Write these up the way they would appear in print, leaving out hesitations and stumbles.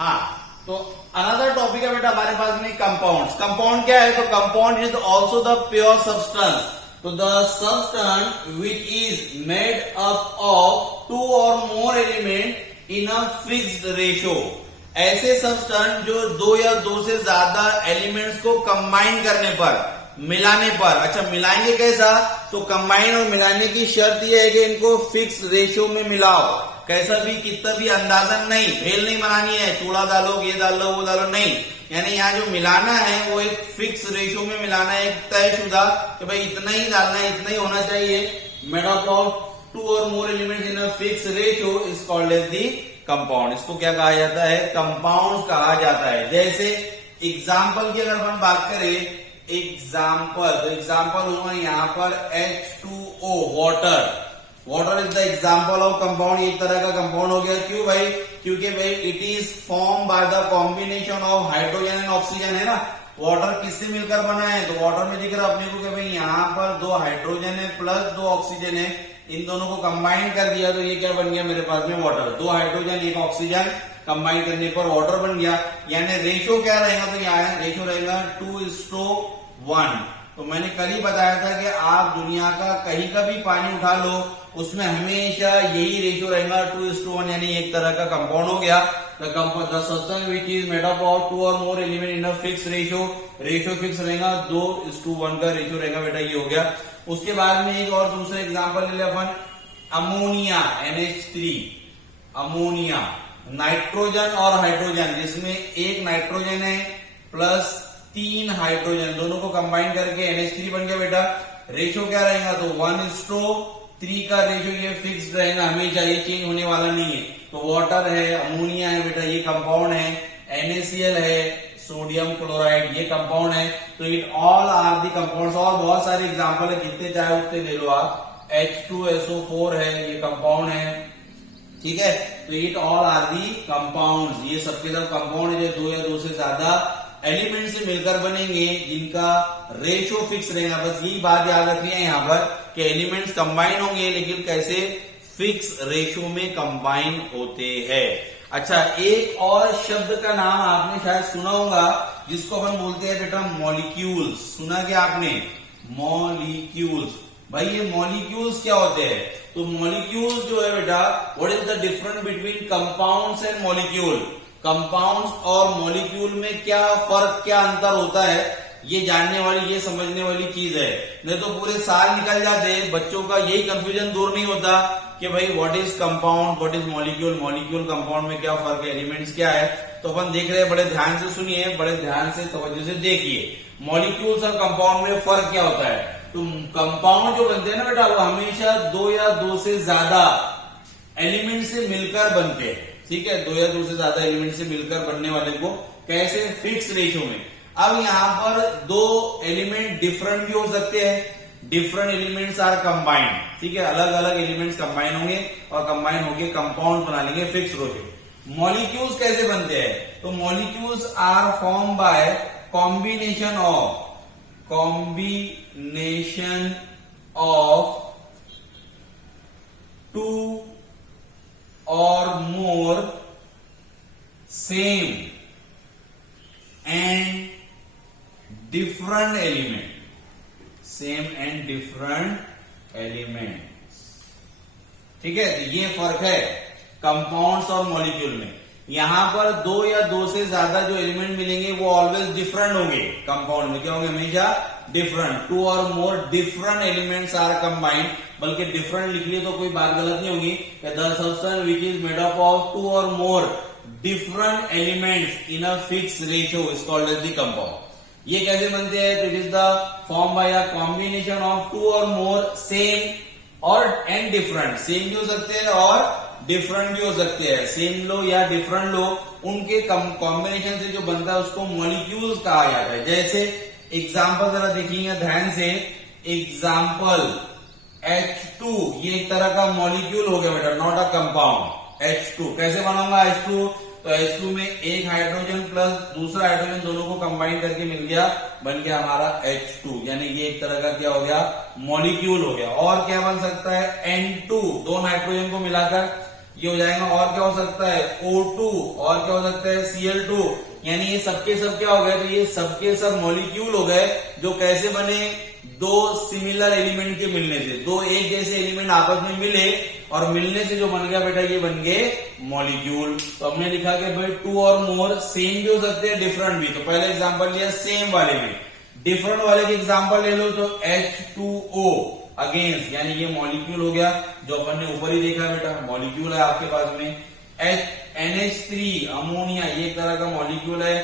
हाँ, तो another topic है बेटा हमारे पास में कंपाउंड्स। कंपाउंड क्या है? तो compound is also the pure substance. तो the substance which is made up of two और more element in a fixed ratio. ऐसे सब्सटेंस जो दो या दो से ज्यादा एलिमेंट्स को कंबाइन करने पर, मिलाने पर। अच्छा, मिलाएंगे कैसा? तो कंबाइन और मिलाने की शर्त यह है कि इनको फिक्स रेशियो में मिलाओ। कैसा भी, कितना भी अंदाजन नहीं, भेल नहीं बनानी है, चूड़ा डालो, ये डालो, वो डालो, नहीं। यानी यहाँ जो मिलाना है वो एक फिक्स रेशियो में मिलाना है, एक तयशुदा कि भाई इतना ही डालना है, इतना ही होना चाहिए। मेड अप ऑफ टू और more elements in a fix ratio is called as the compound. इसको क्या कहा जाता है? कंपाउंड कहा जाता है। जैसे एग्जाम्पल की अगर हम बात करें, एग्जाम्पल, तो एग्जाम्पल हुआ यहाँ पर H2O, water. Water is the example of compound. एक तरह का कंपाउंड हो गया। क्यों भाई? क्योंकि भाई it is form by the combination of hydrogen and oxygen, है ना। वाटर किससे मिलकर बना है? तो वाटर में दिख रहा है अपने को कि भाई यहाँ पर दो हाइड्रोजन है प्लस दो ऑक्सीजन है, इन दोनों को कंबाइन कर दिया तो ये क्या बन गया मेरे पास में? वाटर। दो हाइड्रोजन एक ऑक्सीजन कंबाइन करने पर वाटर बन गया। यानी रेशियो क्या रहेगा? तो यहाँ रेशियो रहेगा 2:1। तो मैंने कल ही बताया था कि आप दुनिया का कहीं का भी पानी उठा लो, उसमें हमेशा यही रेशियो रहेगा 2:1। यानी एक तरह का कंपाउंड हो गया। The substance which is made up of two और more element in a fix ratio. Ratio fix रहेगा, 2:1 का रेशियो रहेगा बेटा, ये हो गया। उसके बाद में एक और दूसरा एग्जाम्पल ले ले अपन, अमोनिया, NH3। अमोनिया, नाइट्रोजन और हाइड्रोजन, जिसमें एक नाइट्रोजन है प्लस 3 हाइड्रोजन, दोनों को कंबाइन करके NH3 बन गया बेटा। रेशियो क्या रहेगा? तो 1:3 का रेशियो ये फिक्स्ड रहेगा हमेशा, ये चेंज होने वाला नहीं है। तो वाटर है, अमोनिया है बेटा, ये कंपाउंड है। NaCl है, सोडियम क्लोराइड, ये कंपाउंड है। तो it all are the compounds. और बहुत सारे एग्जाम्पल है, जितने चाहे उतने ले लो आप। H2SO4 है, ये कंपाउंड है, ठीक है। तो it all are the compounds. ये सबके सब कंपाउंड है जो दो या दो से ज्यादा एलिमेंट से मिलकर बनेंगे, जिनका रेशियो फिक्स रहेगा। बस यही बात याद रखनी है यहाँ पर कि एलिमेंट्स कंबाइन होंगे, लेकिन कैसे? फिक्स रेशियो में कंबाइन होते हैं। अच्छा, एक और शब्द का नाम आपने शायद सुना होगा, जिसको अपन बोलते हैं बेटा मॉलिक्यूल्स। सुना क्या आपने? मॉलिक्यूल्स। भाई ये मॉलिक्यूल्स क्या होते हैं? तो मॉलिक्यूल्स जो है बेटा, what is the difference between compounds and molecule? Compounds और मॉलिक्यूल में क्या फर्क, क्या अंतर होता है, ये जानने वाली, ये समझने वाली चीज है। नहीं तो पूरे साल निकल जाते, बच्चों का यही कंफ्यूजन दूर नहीं होता कि भाई what is compound, what is molecule, molecule compound में क्या फर्क है, एलिमेंट्स क्या है। तो अपन देख रहे हैं, बड़े ध्यान से सुनिए, बड़े ध्यान से तवज्जो से देखिए। मॉलिक्यूल्स और कंपाउंड में फर्क क्या होता है? तो कंपाउंड जो बनते हैं ना बेटा, वो हमेशा दो या दो से ज्यादा एलिमेंट से मिलकर बनते हैं, ठीक है। दो या दो से ज्यादा एलिमेंट से मिलकर बनने वाले को कैसे? फिक्स रेशियो में। अब यहाँ पर दो एलिमेंट डिफरेंट भी हो सकते हैं। डिफरेंट एलिमेंट्स आर कंबाइंड, ठीक है। अलग अलग एलिमेंट्स कंबाइन होंगे और कंबाइन होके कंपाउंड बना लेंगे फिक्स रेशियो। मॉलिक्यूल्स कैसे बनते हैं? तो molecules are form by combination of two or more same and different elements, ठीक है। तो ये फर्क है कंपाउंड्स और मॉलिक्यूल में। यहां पर दो या दो से ज्यादा जो एलिमेंट मिलेंगे वो ऑलवेज डिफरेंट होंगे। कंपाउंड में क्या होंगे? हमेशा डिफरेंट। टू और more different elements are combined, बल्कि डिफरेंट लिख लिए तो कोई बात गलत नहीं होगी। The substance which is made up of two और more different elements in a fix ratio is called as the compound. ये कैसे बनते हैं? तो it is the form by a combination of two और more same or and different. Same भी हो सकते हैं और डिफरेंट भी हो सकते हैं। सेम लो या डिफरेंट लो, उनके कॉम्बिनेशन से जो बनता है उसको मॉलिक्यूल्स कहा जाता है। जैसे एग्जाम्पल जरा देखिएगा ध्यान से। एग्जाम्पल H2, ये एक तरह का मॉलिक्यूल हो गया बेटा, नॉट अ कंपाउंड। H2 कैसे बनाऊंगा? H2 तो H2 में एक हाइड्रोजन प्लस दूसरा हाइड्रोजन, दोनों को कंबाइन करके मिल गया, बन गया हमारा H2। यानी ये एक तरह का क्या हो गया? मॉलिक्यूल हो गया। और क्या बन सकता है? N2, दो नाइट्रोजन को मिलाकर ये हो जाएगा, और क्या हो सकता है O2, और क्या हो सकता है Cl2, यानी ये सबके सब क्या हो गए, तो ये सबके सब मॉलिक्यूल हो गए जो कैसे बने, दो सिमिलर एलिमेंट के मिलने से, दो एक जैसे एलिमेंट आपस में मिले और मिलने से जो बन गया बेटा ये बन गए मॉलिक्यूल। तो हमने लिखा कि भाई टू और मोर सेम भी हो सकते हैं, डिफरेंट भी। तो पहले एग्जांपल लिया सेम वाले में, डिफरेंट वाले के एग्जांपल ले लो तो H2O अगेंस्ट, यानी ये मॉलिक्यूल हो गया जो अपन ने ऊपर ही देखा बेटा, मॉलिक्यूल है आपके पास में। NH3 अमोनिया ये एक तरह का मॉलिक्यूल है।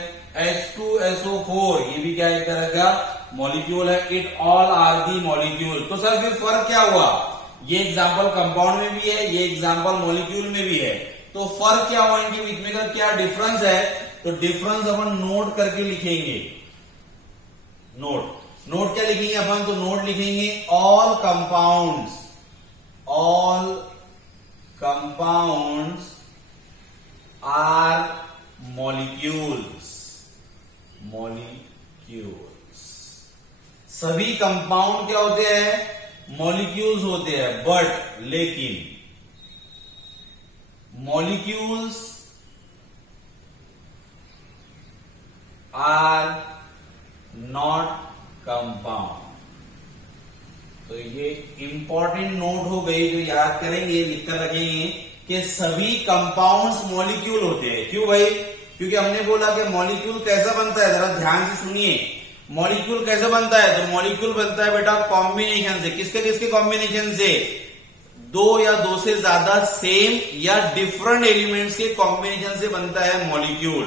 H2SO4 ये भी क्या एक तरह का मॉलिक्यूल है। It all are the molecule. तो सर फिर फर्क क्या हुआ, ये एग्जांपल कंपाउंड में भी है, ये एग्जांपल मॉलिक्यूल में भी है, तो फर्क क्या हुआ इनके बीच में का, क्या डिफरेंस है, तो डिफरेंस अपन नोट करके लिखेंगे। नोट क्या लिखेंगे अपन, तो नोट लिखेंगे ऑल कंपाउंड्स आर मॉलिक्यूल्स। सभी कंपाउंड क्या होते हैं, मॉलिक्यूल्स होते हैं, बट लेकिन मॉलिक्यूल्स आर नॉट कंपाउंड। तो ये इंपॉर्टेंट नोट हो गई जो याद करेंगे, लिखकर रखेंगे कि सभी कंपाउंड्स मॉलिक्यूल होते हैं। क्यों भाई, क्योंकि हमने बोला कि मॉलिक्यूल कैसा बनता है, जरा ध्यान से सुनिए। मॉलिक्यूल कैसे बनता है, तो मॉलिक्यूल बनता है बेटा कॉम्बिनेशन से। किसके किसके कॉम्बिनेशन से, दो या दो से ज्यादा सेम या डिफरेंट एलिमेंट्स के कॉम्बिनेशन से बनता है मॉलिक्यूल।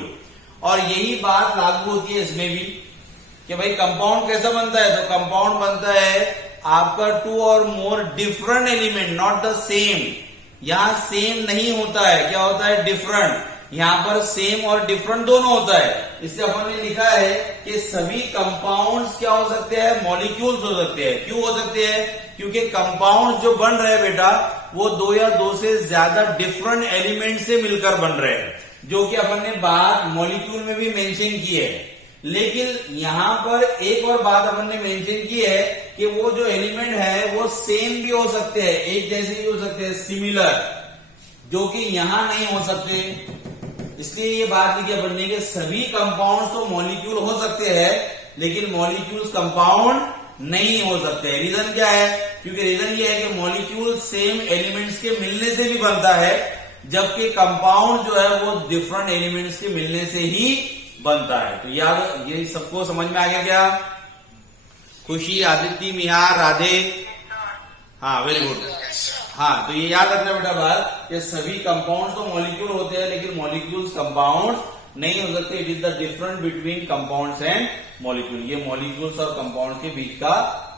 और यही बात लागू होती है इसमें भी कि भाई कंपाउंड कैसा बनता है, तो कंपाउंड बनता है आपका टू और more different element, not the same. यहां सेम नहीं होता है, क्या होता है, डिफरेंट। यहां पर सेम और डिफरेंट दोनों होता है। इससे अपन ने लिखा है कि सभी कंपाउंड्स क्या हो सकते हैं, मॉलिक्यूल्स हो सकते हैं। क्यों हो सकते हैं, क्योंकि कंपाउंड्स जो बन रहे हैं बेटा वो दो या दो से ज्यादा डिफरेंट एलिमेंट से मिलकर बन रहे हैं, जो कि अपन ने बात मॉलिक्यूल में भी मेंशन की है। लेकिन यहां पर एक और बात अपन ने मेंशन की है कि वो जो एलिमेंट है वो सेम भी हो सकते हैं, एक जैसे भी हो सकते हैं, सिमिलर, जो कि यहां नहीं हो सकते। इसलिए ये बात लिखी अपन ने कि सभी कंपाउंड्स तो मॉलिक्यूल हो सकते हैं लेकिन मॉलिक्यूल्स कंपाउंड नहीं हो सकते। रीजन क्या है, क्योंकि रीजन ये है कि मॉलिक्यूल सेम एलिमेंट्स के मिलने से भी बनता है, जबकि कंपाउंड जो है वो डिफरेंट एलिमेंट्स के मिलने से ही बनता है। तो याद, ये सबको समझ में आ गया क्या, खुशी, आदित्य, मिहार, राधे, हाँ वेरी गुड। हाँ, तो ये याद रखना बेटा बात कि सभी कंपाउंड्स तो मॉलिक्यूल होते हैं लेकिन मॉलिक्यूल्स कंपाउंड्स नहीं हो सकते। It is the difference between compounds and molecule. ये मॉलिक्यूल्स और कंपाउंड्स के बीच का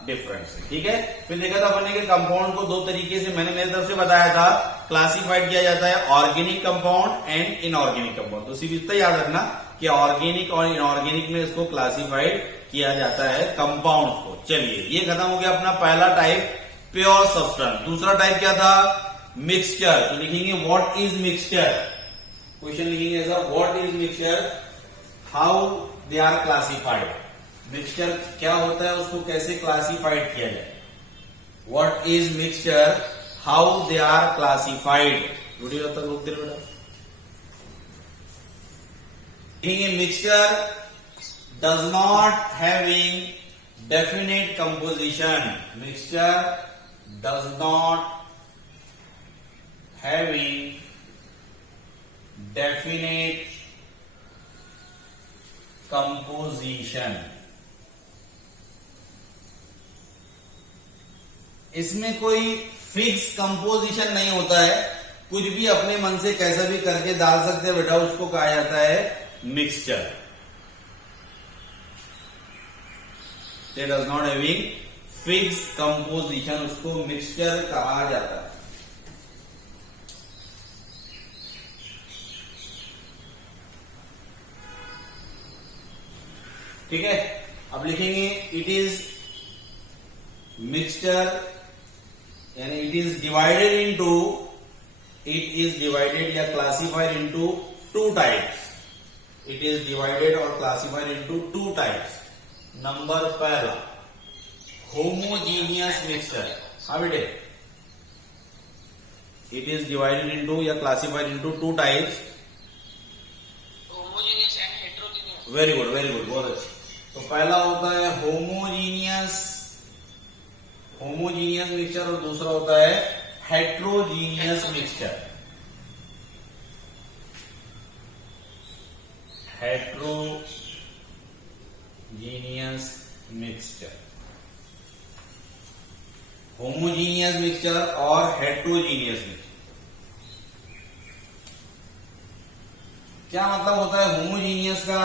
डिफरेंस है, ठीक है। फिर देखा था अपन ने कि कंपाउंड को दो तरीके से, मैंने मेरी तरफ से बताया था, क्लासिफाइड किया जाता है, organic compound and inorganic compound. तो सिर्फ इतना याद रखना कि ऑर्गेनिक और इनऑर्गेनिक में इसको क्लासिफाइड किया जाता है कंपाउंड को। चलिए, ये खत्म हो गया अपना पहला टाइप, प्योर सब्सटेंस। दूसरा टाइप क्या था, मिक्सचर। तो लिखेंगे व्हाट इज मिक्सचर, क्वेश्चन लिखेंगे ऐसा, what is mixture, how they are classified. Mixture क्या होता है, उसको कैसे क्लासिफाइड किया जाए। What is mixture, how they are classified. Video तक रोक दे बेटा। Mixture does not having definite composition. Mixture does not having definite composition. इसमें कोई फिक्स कंपोजिशन नहीं होता है, कुछ भी अपने मन से कैसा भी करके डाल सकते हैं बेटा, उसको कहा जाता है mixture. It does not having fixed composition, उसको मिक्सचर कहा जाता है। ठीक है, अब लिखेंगे इट इज मिक्सचर, यानी it is divided into, it is divided या classified into two types. It is divided or classified into two types. Number पहला, होमोजीनियस मिक्सचर। हाँ बेटे, इट इज डिवाइडेड इनटू या classified into two types, homogeneous and heterogeneous. Very good very good, बहुत अच्छे। तो पहला होता है होमोजीनियस मिक्सचर और दूसरा होता है heterogeneous mixture. Heterogeneous mixture, homogeneous mixture और हेट्रोजीनियस मिक्सचर। क्या मतलब होता है होमोजीनियस का?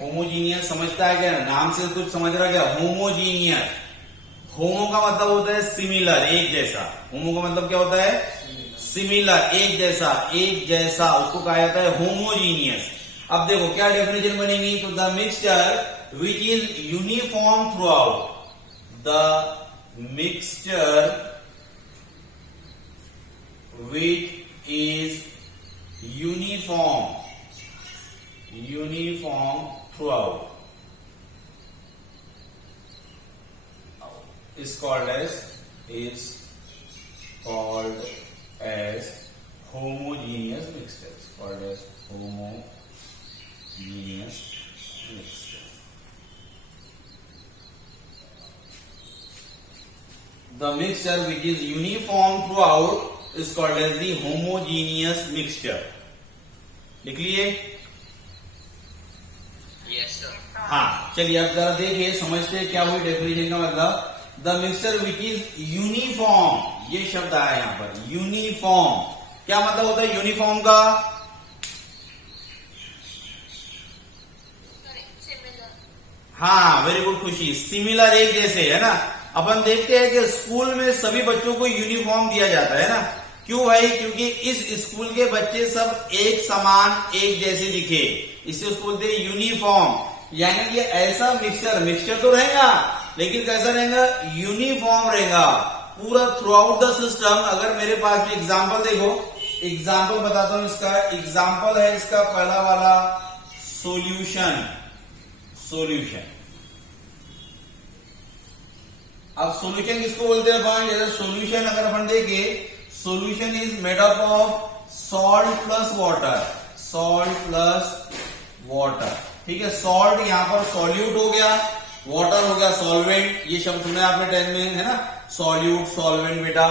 होमोजीनियस समझता है क्या? नाम से कुछ समझ रहा क्या? होमोजीनियस, होमो का मतलब होता है सिमिलर, एक जैसा। होमो का मतलब क्या होता है? सिमिलर, एक जैसा, एक जैसा, उसको कहा जाता है होमोजीनियस। अब देखो क्या डेफिनेशन बनेगी, तो the mixture which is uniform through out, the mixture which is uniform throughout is called as homogeneous mixture, called as homogeneous mixture. The mixture which is uniform throughout is called as the homogeneous mixture. लिख लिए? Yes sir. हाँ, चलिए अब जरा देखिए, समझते हैं क्या हुई डेफिनेशन का मतलब। The mixture which is uniform, ये शब्द आया यहां पर, यूनिफॉर्म। क्या मतलब होता है यूनिफॉर्म का? हाँ, वेरी गुड खुशी, सिमिलर, एक जैसे, है ना। अपन देखते हैं कि स्कूल में सभी बच्चों को यूनिफॉर्म दिया जाता है ना। क्यों भाई? क्योंकि इस स्कूल के बच्चे सब एक समान, एक जैसे दिखे, इसे उसको बोलते हैं यूनिफॉर्म। यानी कि ऐसा मिक्सचर तो रहेगा, लेकिन कैसा रहेगा? यूनिफॉर्म रहेगा पूरा थ्रू आउट द सिस्टम। अगर मेरे पास में एग्जाम्पल देखो, एग्जाम्पल बताता हूं इसका। एग्जाम्पल है इसका पहला वाला, सोल्यूशन। अब सोल्यूशन किसको बोलते हैं अपन? जैसे सोल्यूशन अगर अपन देखे, solution is made up of salt plus water, ठीक है। सॉल्ट यहां पर सॉल्यूट हो गया, वाटर हो गया सॉल्वेंट। ये शब्द सुना आपने 10 में, है ना, सॉल्यूट सॉल्वेंट। बेटा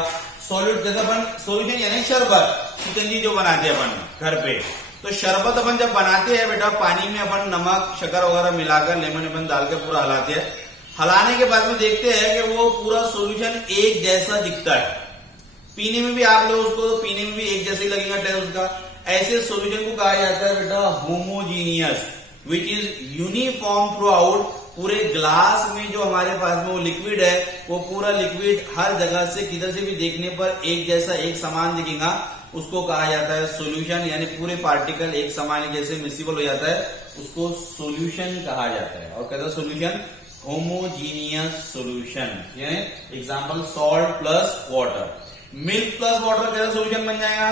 सॉल्यूट जैसे अपन, सोल्यूशन यानी शरबत, चिकन जी जो बनाते हैं अपन घर पे, तो शरबत अपन जब बनाते हैं बेटा, पानी में अपन नमक शक्कर वगैरह मिलाकर, लेमन वेमन डाल के पूरा हलाते हैं। हलाने के बाद में देखते हैं कि वो पूरा सोल्यूशन एक जैसा दिखता है। पीने में भी आप लोग उसको, तो पीने में भी एक जैसे ही लगेगा टेस्ट उसका। ऐसे सोल्यूशन को कहा जाता है बेटा homogeneous, which is uniform through out. पूरे ग्लास में जो हमारे पास में वो लिक्विड है, वो पूरा लिक्विड हर जगह से, किधर से भी देखने पर एक जैसा, एक समान दिखेगा, उसको कहा जाता है सोल्यूशन। यानी पूरे पार्टिकल एक समान जैसे मिसिबल हो जाता है, उसको सोल्यूशन कहा जाता है। और कैसा solution? Homogeneous solution. Example salt plus water. Milk plus water कैसा सोल्यूशन बन जाएगा?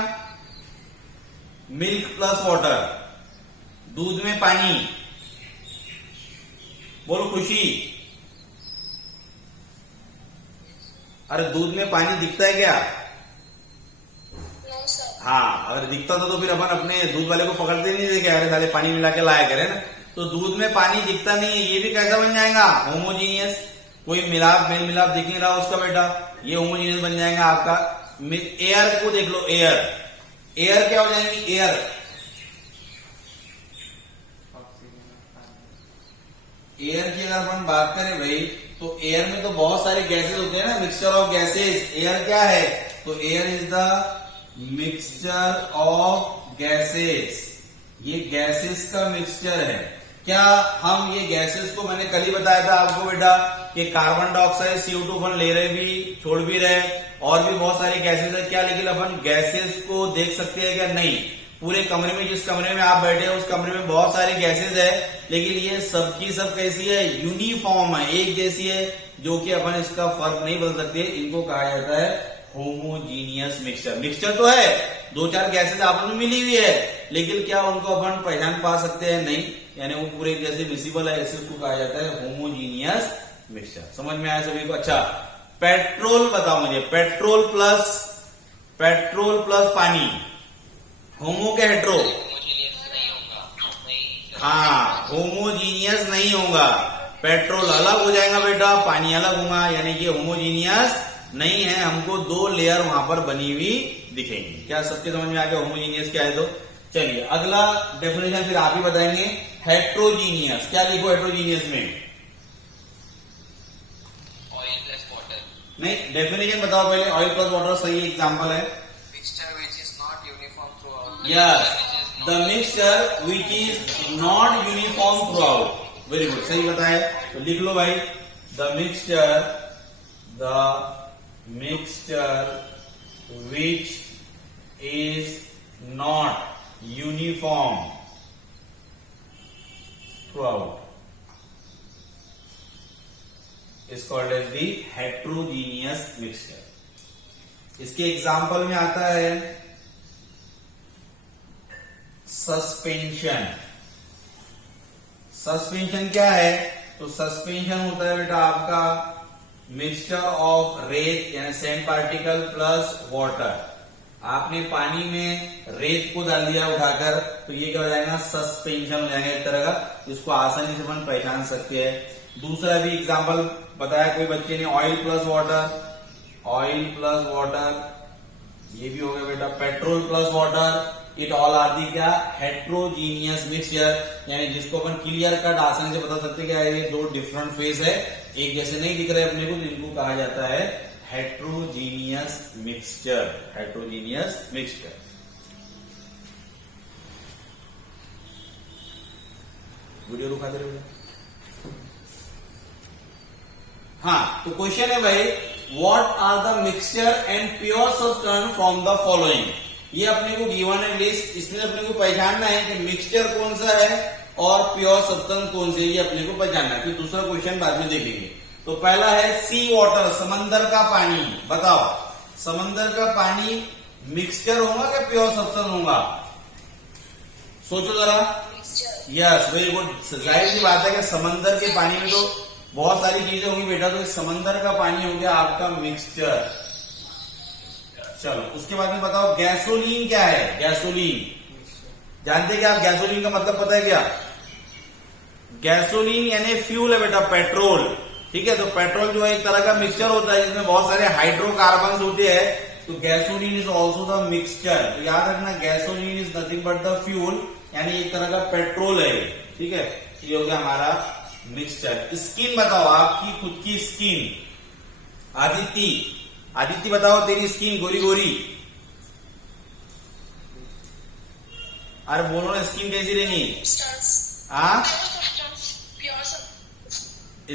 मिल्क प्लस वाटर, दूध में पानी। बोलो खुशी। अरे दूध में पानी दिखता है क्या? हाँ, अगर दिखता तो फिर अपन अपने दूध वाले को पकड़ते नहीं थे, अरे साले पानी मिला के लाया करे ना। तो दूध में पानी दिखता नहीं है, ये भी कैसा बन जाएगा? होमोजीनियस। कोई मेल मिलाप दिख नहीं रहा उसका बेटा, ये होमोजीनियस बन जाएगा आपका। एयर को देख लो, एयर क्या हो जाएंगी? एयर की अगर अपन बात करें भाई, तो एयर में तो बहुत सारे गैसेस होते हैं ना, मिक्सचर ऑफ गैसेस। एयर क्या है? तो air is the mixture of gases, ये गैसेस का मिक्सचर है। क्या हम ये गैसेस को, मैंने कल ही बताया था आपको बेटा कि कार्बन डाइऑक्साइड CO2 अपन ले रहे भी, छोड़ भी रहे, और भी बहुत सारे गैसेस है क्या, लेकिन अपन गैसेस को देख सकते हैं क्या? नहीं। पूरे कमरे में, जिस कमरे में आप बैठे हैं उस कमरे में बहुत सारे गैसेस है, लेकिन ये सबकी सब कैसी है? यूनिफॉर्म है, एक जैसी है, जो कि अपन इसका फर्क नहीं बदल सकते। इनको कहा जाता है होमोजीनियस मिक्सचर। मिक्सचर तो है, दो चार गैसेस आपस में मिली हुई है, लेकिन क्या उनको अपन पहचान पा सकते हैं? नहीं। यानी वो पूरे जैसे मिसिबल है, ऐसे उसको कहा जाता है होमोजीनियस मिक्सचर। समझ में आया सभी को? अच्छा, पेट्रोल बताओ मुझे, पेट्रोल प्लस पानी, होमो के हेट्रो? होमोजीनियस नहीं होगा, नहीं। हाँ, होमोजीनियस नहीं होगा। पेट्रोल अलग हो जाएगा बेटा, पानी अलग होगा, यानी कि होमोजीनियस नहीं है। हमको दो लेयर वहां पर बनी हुई दिखेंगी। क्या सबके समझ में आ गया होमोजीनियस क्या है? तो चलिए अगला डेफिनेशन फिर आप ही बताएंगे। हेट्रोजीनियस, क्या लिखो हेट्रोजीनियस में? Oil plus water. नहीं, डेफिनेशन बताओ पहले। ऑयल प्लस वाटर सही एग्जांपल है। Mixture which is not uniform through out. Yes, the mixture which is not uniform through out. Very good, सही बताया। तो लिख लो भाई, the mixture which is not uniform through out is called as the heterogeneous mixture. इसके example में आता है suspension. Suspension क्या है? तो सस्पेंशन होता है बेटा आपका मिक्सचर ऑफ रेत यानी सैंड पार्टिकल प्लस वाटर। आपने पानी में रेत को डाल दिया उठाकर, तो ये क्या हो जाएगा? सस्पेंशन हो जाएगा एक तरह का, जिसको आसानी से अपन पहचान सकते हैं। दूसरा भी एग्जाम्पल बताया कोई बच्चे ने, ऑयल प्लस वाटर, ये भी हो गया बेटा। Petrol plus water, it all are the क्या? हेट्रोजीनियस मिक्सचर, यानी जिसको अपन क्लियर कट आसानी से बता सकते हैं कि ये दो डिफरेंट फेज है, एक जैसे नहीं दिख रहे अपने को, तो इनको कहा जाता है हेट्रोजीनियस मिक्सचर। वीडियो रुका दे रहे। हाँ, तो क्वेश्चन है भाई, what are the mixture and pure substance from the following. ये अपने को गिवन है लिस्ट, इसमें अपने को पहचानना है कि मिक्सचर कौन सा है और प्योर सब्सटेंस कौन से, ये अपने को पहचानना है। फिर दूसरा क्वेश्चन बाद में देखेंगे। तो पहला है सी वाटर, समंदर का पानी। बताओ, समंदर का पानी मिक्सचर होगा क्या प्योर सब्सटेंस होगा? सोचो जरा। Yes, very good. जाहिर सी बात है कि समंदर के पानी में तो बहुत सारी चीजें होंगी बेटा, तो समंदर का पानी हो गया आपका मिक्सचर। चलो उसके बाद में बताओ गैसोलीन क्या है? गैसोलीन जानते क्या आप? गैसोलीन का मतलब पता है क्या? गैसोलीन यानी फ्यूल है बेटा, पेट्रोल। ठीक है, तो पेट्रोल जो है एक तरह का मिक्सचर होता है जिसमें बहुत सारे हाइड्रोकार्बन होते हैं, तो gasoline is also the mixture. तो याद रखना, gasoline is nothing but the fuel, यानी एक तरह का पेट्रोल है। ठीक है, ये हो गया हमारा मिक्सचर। स्किन बताओ, आपकी खुद की स्किन। आदित्य बताओ, तेरी स्किन गोरी गोरी, अरे बोलो ना, स्किन कैसी रहेगी? हाँ,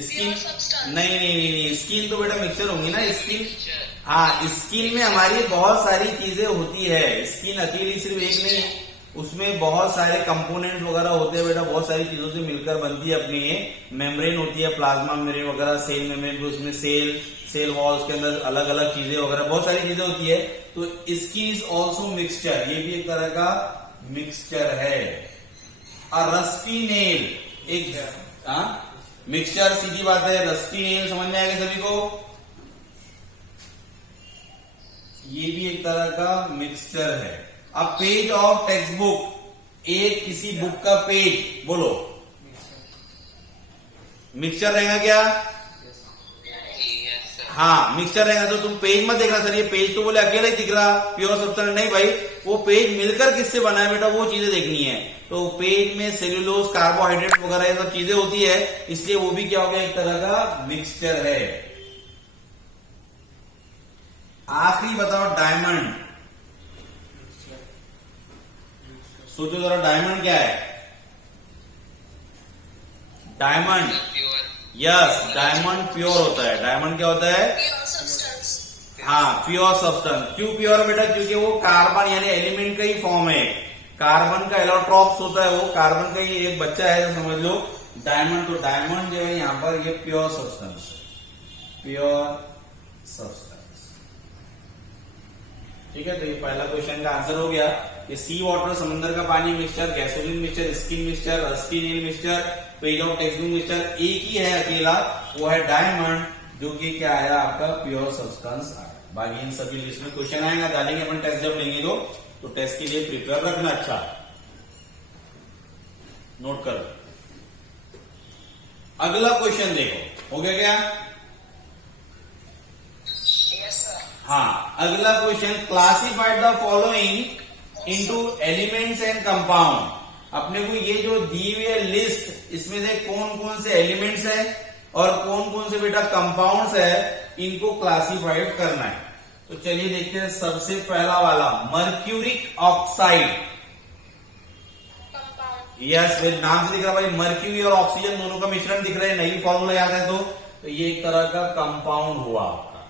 स्किन नहीं, स्किन तो बेटा मिक्सचर होंगी ना। स्किन, हाँ, स्किन में हमारी बहुत सारी चीजें होती है। स्किन अकेली सिर्फ एक नहीं, उसमें बहुत सारे कंपोनेंट्स वगैरह होते हैं बेटा, बहुत सारी चीजों से मिलकर बनती है अपनी। मेम्ब्रेन होती है, प्लाज्मा मेम्ब्रेन वगैरह, सेल मेम्ब्रेन, जो उसमें सेल वॉल्स के अंदर अलग अलग चीजें वगैरह बहुत सारी चीजें होती है। तो स्किन इज ऑल्सो मिक्सचर, ये भी एक तरह का मिक्सचर है। और रस्टी नेल एक मिक्सचर, सीधी बात है। रस्टी नेल समझ में आएगा सभी को? ये भी एक तरह का मिक्सचर है। अब पेज ऑफ टेक्स्ट बुक, एक किसी बुक का पेज, बोलो मिक्सचर रहेगा क्या? हाँ, मिक्सचर रहेगा। तो तुम पेज मत देखना सर ये पेज तो बोले अकेला ही दिख रहा प्योर सब्सटेंस, नहीं भाई, वो पेज मिलकर किससे बना है बेटा, वो चीजें देखनी है। तो पेज में सेल्यूलोज, कार्बोहाइड्रेट वगैरह ये सब चीजें होती है, इसलिए वो भी क्या हो गया, एक तरह का मिक्सचर है। आखिरी बताओ डायमंड, सोचो जरा डायमंड क्या है? डायमंड, यस, डायमंड प्योर होता है। डायमंड क्या होता है? हाँ, प्योर सब्सटेंस। क्यों प्योर है बेटा? क्योंकि वो कार्बन यानी एलिमेंट का ही फॉर्म है। कार्बन का एलोट्रॉप्स होता है, वो कार्बन का ही एक बच्चा है, तो समझ लो डायमंड। तो डायमंड जो है यहाँ पर ये प्योर सब्सटेंस है, प्योर सब्सटेंस। ठीक है, तो ये पहला क्वेश्चन का आंसर हो गया कि सी वाटर, समंदर का पानी mixture, gasoline mixture, skin mixture, rusty nail mixture, page of text book mixture एक ही है अकेला, वो है डायमंड। जो कि क्या आया आपका प्योर सब्सटेंस आया। बाकी इन सभी लिस्ट में क्वेश्चन आएगा, डालेंगे अपन टेस्ट जब लेंगे तो टेस्ट के लिए प्रिपेयर रखना। अच्छा नोट करो। अगला क्वेश्चन देखो, हो गया क्या? Yes sir. हाँ, अगला question, classified the following into elements and compound. अपने को ये जो दी हुई है लिस्ट, इसमें से कौन कौन से एलिमेंट्स है और कौन कौन से बेटा कंपाउंड्स है, इनको क्लासिफाइड करना है। तो चलिए देखते हैं। सबसे पहला वाला मर्क्यूरिक ऑक्साइड। यस, विद नाम से दिख रहा है भाई, मर्क्यूरी और ऑक्सीजन दोनों का मिश्रण दिख रहा है। नई फॉर्मूला याद है तो ये एक तरह का कंपाउंड हुआ आपका,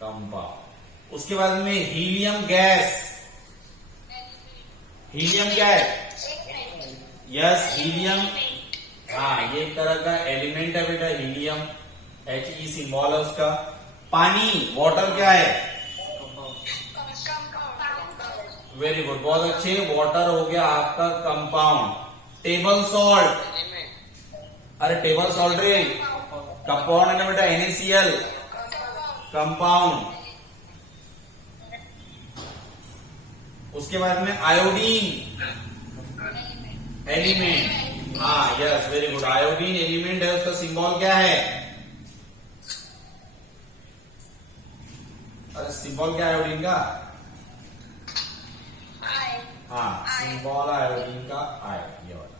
कंपाउंड। उसके बाद में हीलियम गैस। हीलियम क्या है? Yes, helium. हाँ, ये एक तरह का एलिमेंट है बेटा, हीलियम। He सिंबल है उसका। पानी, वाटर क्या है? वेरी गुड, बहुत अच्छे। वाटर हो गया आपका कंपाउंड। टेबल सॉल्ट, अरे टेबल सॉल्ट रे, कंपाउंड है ना बेटा, NaCl, कंपाउंड। उसके बाद में आयोडीन, एलिमेंट। हाँ yes, very good, iodine element है, उसका सिंबल क्या है? अरे सिंबल क्या है आयोडीन का? हाँ, सिंबल आयोडीन का आई, ये वाला।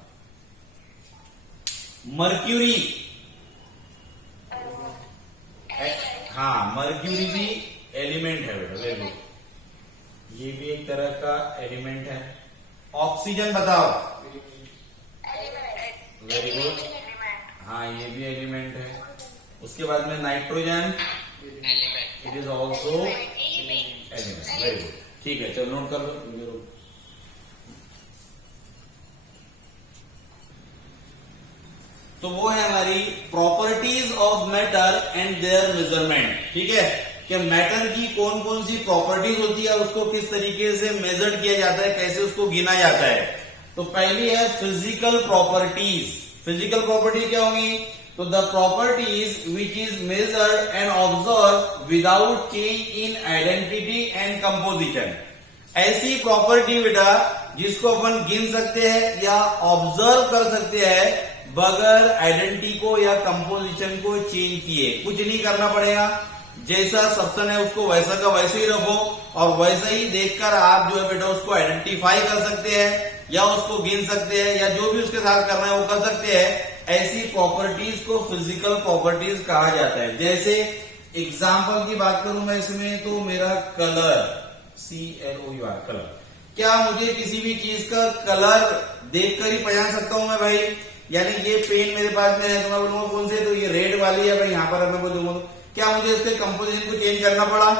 मर्क्यूरी, हाँ मर्क्यूरी भी एलिमेंट है बेटा, वेरी गुड, ये भी एक तरह का एलिमेंट है। ऑक्सीजन बताओ। वेरी गुड, हाँ ये भी एलिमेंट है। उसके बाद में nitrogen, it is also element. Very good, ठीक है, चलो नोट कर लो। तो वो है हमारी properties of matter and there measurement. ठीक है, कि मैटर की कौन कौन सी प्रॉपर्टीज होती है, उसको किस तरीके से मेजर किया जाता है, कैसे उसको गिना जाता है। तो पहली है फिजिकल प्रॉपर्टीज। फिजिकल प्रॉपर्टी क्या होंगी? तो the properties which is measured and observe without change in identity and composition. ऐसी प्रॉपर्टी बेटा जिसको अपन गिन सकते हैं या ऑब्जर्व कर सकते हैं बगैर आइडेंटिटी को या कंपोजिशन को चेंज किए। कुछ नहीं करना पड़ेगा, जैसा सब्सटेंस है उसको वैसा का वैसे ही रखो और वैसा ही देखकर आप जो है बेटा उसको आइडेंटिफाई कर सकते हैं या उसको गिन सकते हैं या जो भी उसके साथ करना है वो कर सकते हैं। ऐसी प्रॉपर्टीज को फिजिकल प्रॉपर्टीज कहा जाता है। जैसे एग्जाम्पल की बात करूं मैं इसमें, तो मेरा कलर, CLOUR, कलर। क्या मुझे किसी भी चीज का कलर देखकर ही पहचान सकता हूं मैं भाई? यानी ये पेन मेरे पास में है तो मैं बोलूंगा कौन से, तो ये रेड वाली है भाई, यहाँ पर मैं बोलूंगा। क्या मुझे इसके कंपोजिशन को चेंज करना पड़ा?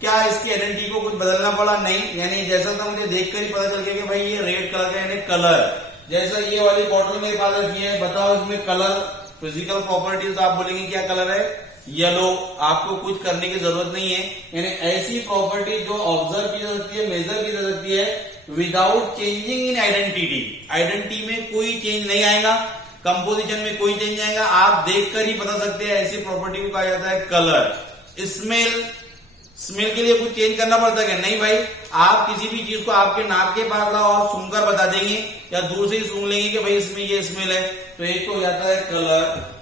क्या इसकी आइडेंटिटी को कुछ बदलना पड़ा? नहीं, यानी जैसा था मुझे देखकर ही पता चल गया कि भाई ये रेड कलर का, यानी कलर। जैसा ये वाली बॉटल मेरे पास रखी है, बताओ इसमें कलर, फिजिकल प्रॉपर्टीज, तो आप बोलेंगे क्या कलर है? येलो। आपको कुछ करने की जरूरत नहीं है। यानी ऐसी प्रॉपर्टी जो ऑब्जर्व की जा सकती है, मेजर की जा सकती है without changing in identity. Identity में कोई चेंज नहीं आएगा, कंपोजिशन में कोई चेंज नहीं आएगा, आप देखकर ही बता सकते हैं। ऐसी प्रॉपर्टी को कहा जाता है कलर। स्मेल, स्मेल के लिए कुछ चेंज करना पड़ता है क्या? नहीं भाई, आप किसी भी चीज को आपके नाक के पास लाओ और सुनकर बता देंगे या दूर से ही सुन लेंगे कि भाई इसमें ये स्मेल है। तो एक तो हो जाता है कलर।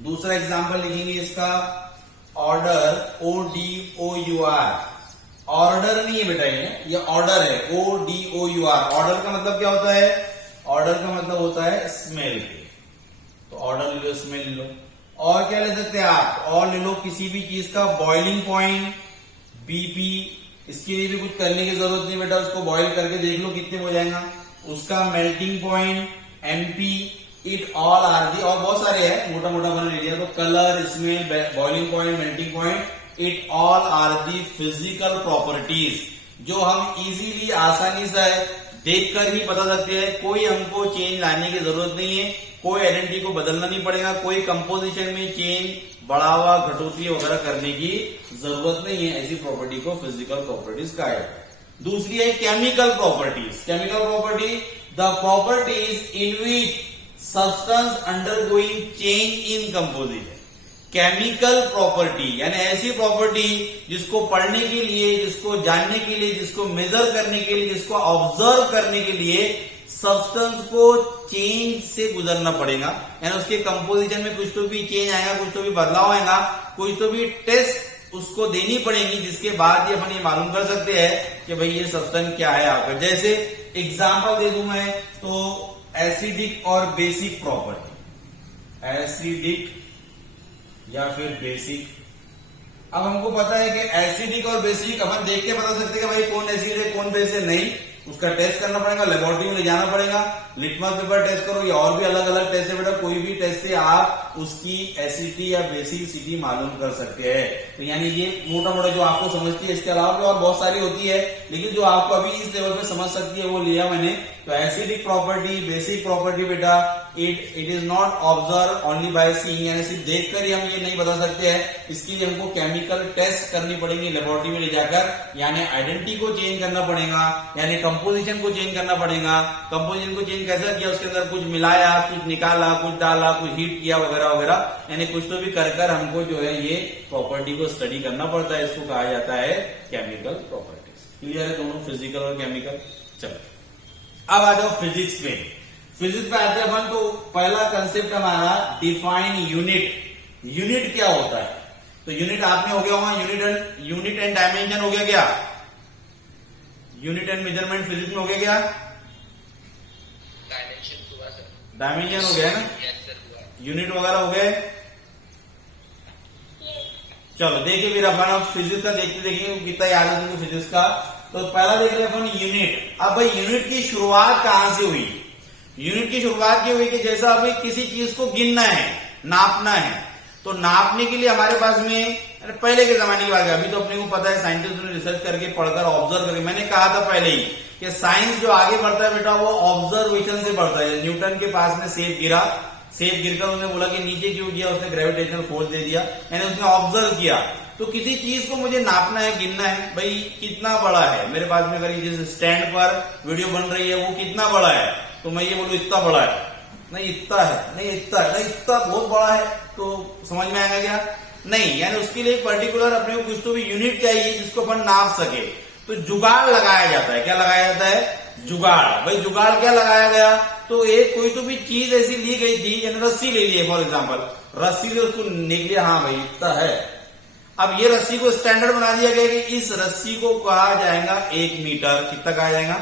दूसरा एग्जांपल लिखेंगे इसका, ऑर्डर, ODOUR। ऑर्डर नहीं है बेटा, ये ऑर्डर है, ODOUR। ऑर्डर का मतलब क्या होता है? ऑर्डर का मतलब होता है स्मेल के। तो ऑर्डर ले लो, स्मेल ले लो। और क्या ले सकते हैं आप? और ले लो किसी भी चीज का बॉइलिंग पॉइंट, BP। इसके लिए भी कुछ करने की जरूरत नहीं बेटा, उसको बॉइल करके देख लो कितने हो जाएगा। उसका melting point, MP, it all are the, और बहुत सारे हैं, मोटा मोटा बना लीजिए। तो colour, smell, boiling point, melting point, it all are the physical properties जो हम इजीली, आसानी से देखकर ही बता सकते हैं। कोई हमको चेंज लाने की जरूरत नहीं है, कोई आइडेंटिटी को बदलना नहीं पड़ेगा, कोई कंपोजिशन में चेंज, बढ़ावा, घटोतरी वगैरह करने की जरूरत नहीं है। ऐसी प्रॉपर्टी को फिजिकल प्रॉपर्टीज कहा जाता है। दूसरी है chemical properties. Chemical property, the properties in which substance undergoing change in composition. Chemical property, यानी ऐसी प्रॉपर्टी जिसको पढ़ने के लिए, जिसको जानने के लिए, जिसको मेजर करने के लिए, जिसको ऑब्जर्व करने के लिए सब्सटेंस को चेंज से गुजरना पड़ेगा, यानी उसके कंपोजिशन में कुछ तो भी चेंज आएगा, कुछ तो भी बदलाव आएगा, कुछ तो भी टेस्ट उसको देनी पड़ेगी, जिसके बाद ये अपन ये मालूम कर सकते हैं कि भाई ये सब्सटेंस क्या है आपका। जैसे एग्जांपल दे दूं मैं तो एसिडिक और बेसिक प्रॉपर्टी, एसिडिक या फिर बेसिक। अब हमको पता है कि एसिडिक और बेसिक अपन देख के बता सकते हैं कि भाई कौन एसिड है कौन बेस है, नहीं, उसका टेस्ट करना पड़ेगा, लेबोरेटरी में ले जाना पड़ेगा, लिटमस पेपर टेस्ट करो या और भी अलग अलग टेस्ट है बेटा, कोई भी टेस्ट से आप उसकी एसिडिटी या बेसिसिटी मालूम कर सकते हैं। तो यानी ये मोटा मोटा जो आपको समझती है, इसके अलावा भी और बहुत सारी होती है, लेकिन जो आपको अभी इस लेवल पे समझ सकती है वो लिया मैंने। तो एसिडिक प्रॉपर्टी, बेसिक प्रॉपर्टी बेटा it is not observe only by seeing, यानी सिर्फ देखकर ही हम ये नहीं बता सकते हैं, इसके लिए हमको केमिकल टेस्ट करनी पड़ेगी लेबोरेटरी में ले जाकर, यानी आइडेंटिटी को चेंज करना पड़ेगा, यानी कंपोजिशन को चेंज करना पड़ेगा। कंपोजिशन को चेंज कैसा किया, उसके अंदर कुछ मिलाया, कुछ निकाला, कुछ डाला, कुछ हीट किया वगैरह वगैरह, यानी कुछ तो भी कर हमको जो है ये प्रॉपर्टी को स्टडी करना पड़ता है, इसको कहा जाता है केमिकल प्रॉपर्टीज। क्लियर है दोनों, फिजिकल और केमिकल। चलो अब आ जाओ फिजिक्स में। फिजिक्स में आते हैं अपन, तो पहला कंसेप्ट हमारा डिफाइन यूनिट। यूनिट क्या होता है, तो यूनिट आपने हो गया होगा, यूनिट एंड डायमेंशन हो गया क्या, यूनिट एंड मेजरमेंट फिजिक्स में हो गया क्या, डायमेंशन हो गया है ना, यूनिट वगैरह हो गए। चलो देखिए फिर अपन अब फिजिक्स का देखते देखिए कितना याद है तुमको फिजिक्स का। तो पहला देख रहे हैं अपन यूनिट। अब भाई यूनिट की शुरुआत कहां से हुई, यूनिट की शुरुआत ये हुई कि जैसा अभी किसी चीज को गिनना है, नापना है, तो नापने के लिए हमारे पास में पहले के जमाने की बात है, अभी तो अपने को पता है साइंटिस्ट ने रिसर्च करके पढ़कर ऑब्जर्व करके, मैंने कहा था पहले ही कि साइंस जो आगे बढ़ता है बेटा वो ऑब्जर्वेशन से बढ़ता है। न्यूटन के पास में सेब गिरा, सेब गिरकर उसने बोला कि नीचे क्यों गिया, उसने ग्रेविटेशनल फोर्स दे दिया, यानी उसने ऑब्जर्व किया। तो किसी चीज को मुझे नापना है, गिनना है, भाई कितना बड़ा है मेरे पास में, अगर जिस स्टैंड पर वीडियो बन रही है वो कितना बड़ा है, तो मैं ये बोलूं इतना बड़ा है, नहीं इतना है, नहीं इतना है, नहीं इतना बहुत बड़ा है, तो समझ में आएगा क्या, नहीं। यानी उसके लिए पर्टिकुलर अपने को कुछ तो भी यूनिट चाहिए जिसको अपन नाप सके। तो जुगाड़ लगाया जाता है, क्या लगाया जाता है, जुगाड़। भाई जुगाड़ क्या लगाया गया, तो एक कोई तो भी चीज ऐसी ली गई थी, यानी रस्सी ले ली फॉर एग्जाम्पल, रस्सी से उसको निकले, हाँ भाई इतना है। अब ये रस्सी को स्टैंडर्ड बना दिया गया कि इस रस्सी को कहा जाएगा 1 मीटर, कितना कहा जाएगा,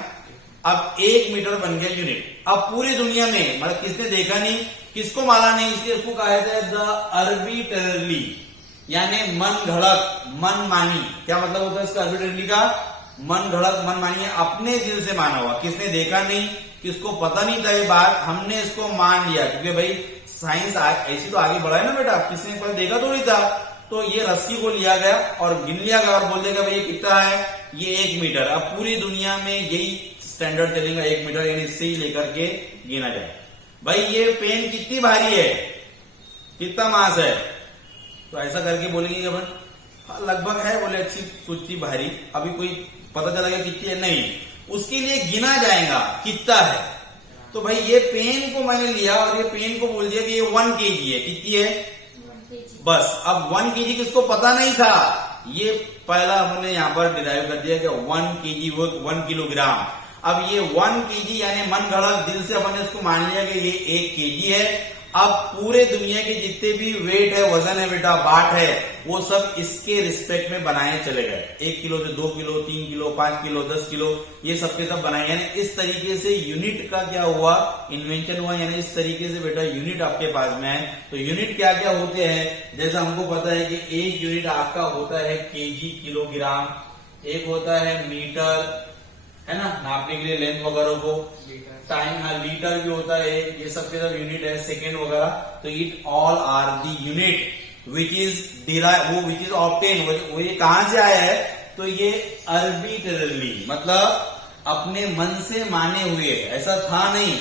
अब 1 मीटर बन गया यूनिट। अब पूरी दुनिया में मतलब किसने देखा नहीं, किसको माना नहीं, इसलिए उसको कहा जाता है द आर्बिट्ररी, यानी मन घड़क, मन मानी। क्या मतलब होता है इसका आर्बिट्ररी का, मन घड़क, मन मानी, अपने दिल से माना हुआ, किसने देखा नहीं, किसको पता नहीं था ये बात, हमने इसको मान लिया, क्योंकि भाई साइंस ऐसी तो आगे बढ़ा है ना बेटा, किसने पहले देखा तो नहीं था। तो ये रस्सी को लिया गया और गिन लिया गया और बोल देगा भाई ये कितना है, ये 1 मीटर। अब पूरी दुनिया में यही स्टैंडर्ड चलेगा 1 मीटर, यानी इससे ही लेकर के गिना जाए। भाई ये पेन कितनी भारी है, कितना मास है, तो ऐसा करके बोलेंगे कि अपन लगभग है, बोले अच्छी कुछ भारी, अभी कोई पता चला गया कितनी है, नहीं, उसके लिए गिना जाएगा कितना है। तो भाई ये पेन को मैंने लिया और ये पेन को बोल दिया कि ये 1 kg है, कितनी है, 1 kg। बस। अब 1 kg किसको पता नहीं था, ये पहला हमने यहाँ पर डिराइव कर दिया कि 1 kg वो 1 किलोग्राम। अब ये 1 kg यानी मन घड़क दिल से अपन ने इसको मान लिया कि ये 1 kg है। अब पूरे दुनिया के जितने भी वेट है, वजन है बेटा, बाट है, वो सब इसके रिस्पेक्ट में बनाए चले गए। 1 किलो से 2 किलो, 3 किलो, 5 किलो, 10 किलो, ये सबके सब बनाए। यानी इस तरीके से यूनिट का क्या हुआ, इन्वेंशन हुआ, यानी इस तरीके से बेटा यूनिट आपके पास में है। तो यूनिट क्या क्या होते हैं, जैसा हमको पता है कि एक यूनिट आपका होता है केजी, किलोग्राम, एक होता है मीटर, है ना, नापने के लिए लेंथ वगैरह को, टाइम, हाँ लीटर भी होता है, ये सबके सब यूनिट है, सेकेंड वगैरह। तो it all are the unit which is derive, वो विच इज ऑब्टेन, वो ये कहां से आया है, तो ये आर्बिट्ररली, मतलब अपने मन से माने हुए, ऐसा था नहीं।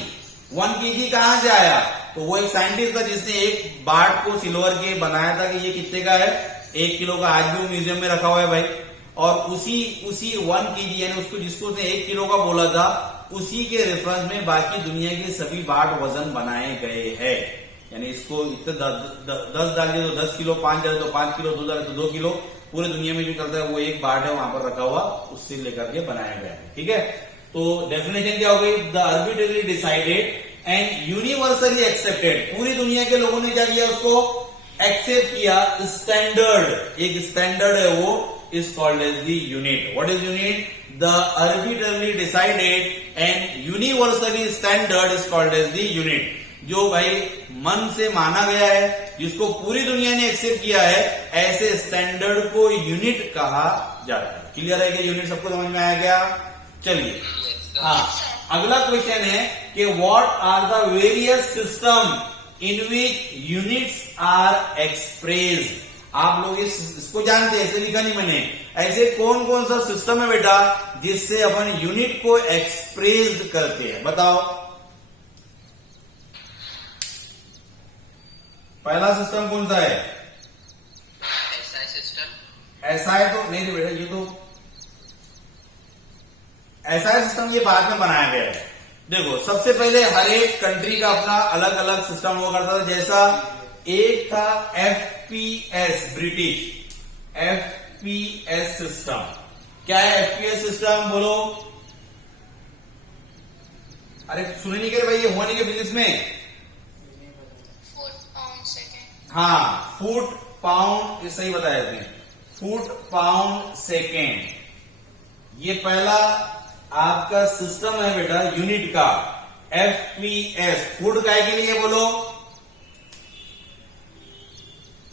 1 kg कहां से आया, तो वो एक साइंटिस्ट था जिसने एक बाट को सिल्वर के बनाया था कि ये कितने का है, 1 किलो का, आज भी वो म्यूजियम में रखा हुआ है भाई। और उसी 1 kg यानी उसको जिसको उसने 1 किलो का बोला था, उसी के रेफरेंस में बाकी दुनिया के सभी बाट वजन बनाए गए हैं। यानी इसको इतने 10 डाल दिया तो 10 किलो, 5 डाले तो 5 किलो, 2 डाले तो 2 किलो। पूरे दुनिया में जो चलता है वो एक बार्ट है वहां पर रखा हुआ, उससे लेकर के बनाया गया है। ठीक है, तो डेफिनेशन क्या हो गई? The arbitrarily decided and universally accepted. पूरी दुनिया के लोगों ने क्या किया? उसको एक्सेप्ट किया। स्टैंडर्ड, एक स्टैंडर्ड है वो, is called as the unit. What is unit? The arbitrarily decided and universally standard is called as the unit. जो भाई मन से माना गया है, जिसको पूरी दुनिया ने एक्सेप्ट किया है, ऐसे स्टैंडर्ड को यूनिट कहा जाता है। क्लियर है कि यूनिट सबको समझ में आया क्या? चलिए, हाँ, अगला क्वेश्चन है कि what are the various system in which units are expressed. आप लोग इसको जानते हैं, ऐसे लिखा नहीं मैंने। ऐसे कौन कौन सा सिस्टम है बेटा जिससे अपन यूनिट को एक्सप्रेस्ड करते हैं? बताओ। पहला सिस्टम कौन सा है? SI system. SI तो नहीं थे बेटा, ये तो SI सिस्टम ये बाद में बनाया गया है। देखो, सबसे पहले हर एक कंट्री का अपना अलग अलग सिस्टम हुआ करता था। जैसा एक था FPS, ब्रिटिश FPS सिस्टम। क्या है FPS सिस्टम? बोलो। अरे सुने नहीं कर भाई, ये हुआ नहीं के फिजिक्स में? हाँ, फुट पाउंड, ये सही बताया आपने, फुट पाउंड सेकेंड। ये पहला आपका सिस्टम है बेटा यूनिट का, FPS। फुट काय के लिए? बोलो।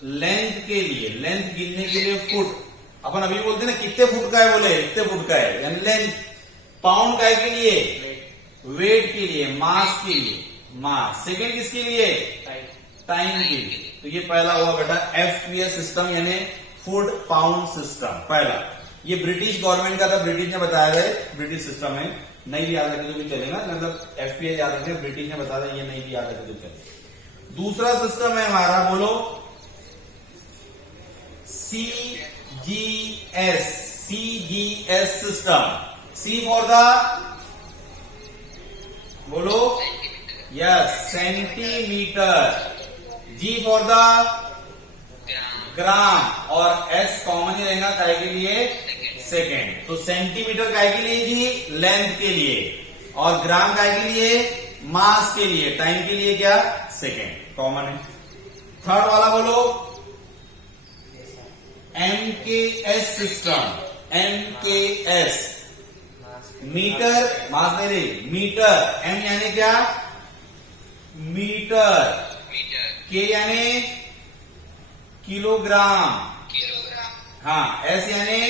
लेंथ के लिए, लेंथ गिनने के लिए फुट। अपन अभी बोलते हैं ना कितने फुट का है, बोले इतने फुट का है, यानी लेंथ। पाउंड काय के लिए? वेट के लिए, मास के लिए, मास। सेकेंड किसके लिए? टाइम के लिए। तो ये पहला हुआ बेटा FPS सिस्टम, यानी फुट पाउंड सिस्टम पहला। ये ब्रिटिश गवर्नमेंट का था, ब्रिटिश ने बताया है, ब्रिटिश सिस्टम है। नहीं भी याद रखे तो भी चलेगा, मतलब FPS याद रखे, ब्रिटिश ने बताया, ये नहीं भी याद रखे तो चले। दूसरा सिस्टम है हमारा, बोलो, CGS system. C for the, बोलो, yes, centimetre. G for the gram, और S कॉमन ही रहेगा काय के लिए? सेकेंड। तो सेंटीमीटर काय के लिए जी? लेंथ के लिए। और ग्राम काय के लिए? मास के लिए। टाइम के लिए क्या? सेकेंड, कॉमन है। थर्ड वाला बोलो, MKS सिस्टम। MKS, मीटर, मास नहीं रही, मीटर। M यानी क्या? मीटर। के यानी किलोग्राम। हाँ, S यानी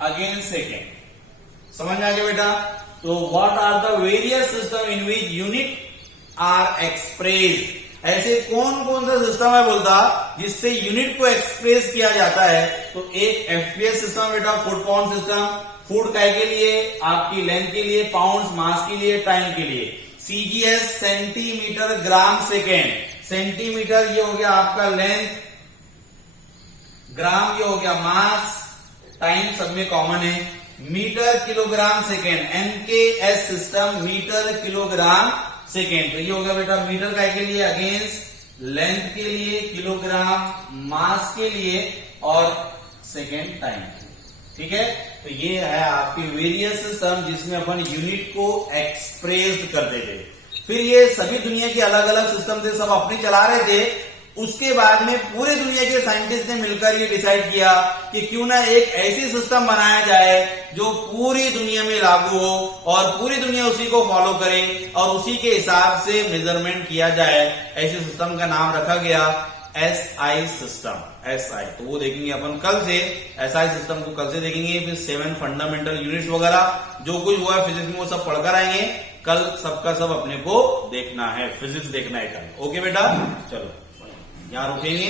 अगेन सेकेंड। समझ में आ गया बेटा? तो what are the various system in which unit are expressed. ऐसे कौन कौन सा सिस्टम है बोलता जिससे यूनिट को एक्सप्रेस किया जाता है? तो एक FPS सिस्टम बेटा, फुट पाउंड सिस्टम। फुट काय के लिए? आपकी लेंथ के लिए, पाउंड मास के लिए, टाइम के लिए। CGS centimetre gram second. Centimetre ये हो गया आपका लेंथ, ग्राम ये हो गया मास, टाइम सब में कॉमन है। Metre kilogram second. MKS system, metre kilogram second. तो ये हो गया बेटा मीटर काय के लिए? अगेंस्ट लेंथ के लिए, किलोग्राम मास के लिए, और सेकेंड टाइम। ठीक है, तो ये है आपकी वेरियस सिस्टम जिसमें अपन यूनिट को एक्सप्रेस्ड कर देते। फिर ये सभी दुनिया के अलग अलग सिस्टम थे, सब अपने चला रहे थे। उसके बाद में पूरे दुनिया के साइंटिस्ट ने मिलकर ये डिसाइड किया कि क्यों ना एक ऐसी सिस्टम बनाया जाए जो पूरी दुनिया में लागू हो और पूरी दुनिया उसी को फॉलो करे और उसी के हिसाब से मेजरमेंट किया जाए। ऐसे सिस्टम का नाम रखा गया SI सिस्टम। SI, तो वो देखेंगे अपन कल से। SI सिस्टम को कल से देखेंगे। फिर 7 फंडामेंटल यूनिट्स वगैरह जो कुछ हुआ है फिजिक्स में वो सब पढ़कर आएंगे। कल सबका सब अपने को देखना है, फिजिक्स देखना है कल। ओके बेटा, चलो यहाँ रुकेंगे।